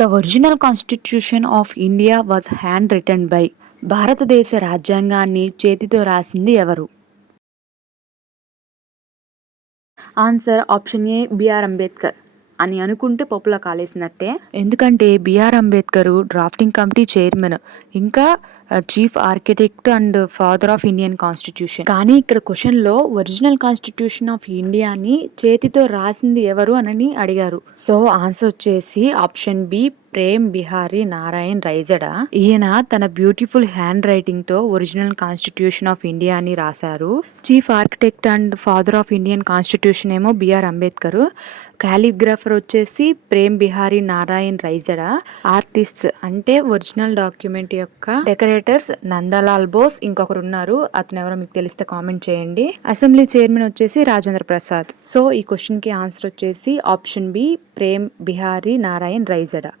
The original constitution of India was handwritten by. భారతదేశ రాజ్యాంగాన్ని చేతితో రాసింది ఎవరు? Answer option A BR Ambedkar అని అనుకుంటే పప్పులో కాలేసినట్టే. ఎందుకంటే BR Ambedkar drafting committee chairman, ఇంకా chief architect and father of Indian constitution. కానీ ఇక్కడ క్వశ్చన్లో ఒరిజినల్ కాన్స్టిట్యూషన్ ఆఫ్ ఇండియాని చేతితో రాసింది ఎవరు అని అడిగారు. సో ఆన్సర్ వచ్చేసి ఆప్షన్ బి ప్రేమ్ బిహారీ నారాయణ్ రైజడా. ఈయన తన బ్యూటిఫుల్ హ్యాండ్ రైటింగ్ తో ఒరిజినల్ కాన్స్టిట్యూషన్ ఆఫ్ ఇండియా అని రాశారు. Chief architect and father of Indian constitution ఏమో బిఆర్ అంబేద్కర్. క్యాలిగ్రాఫర్ వచ్చేసి ప్రేమ్ బిహారీ నారాయణ్ రైజడా. ఆర్టిస్ట్ అంటే ఒరిజినల్ డాక్యుమెంట్ యొక్క డెకరేటర్స్ నందలాల్ బోస్, ఇంకొకరు ఉన్నారు, అతను ఎవరో మీకు తెలిస్తే కామెంట్ చేయండి. అసెంబ్లీ చైర్మన్ వచ్చేసి రాజేంద్ర ప్రసాద్. సో ఈ క్వశ్చన్ కి ఆన్సర్ వచ్చేసి ఆప్షన్ బి ప్రేమ్ బిహారీ నారాయణ్ రైజడా.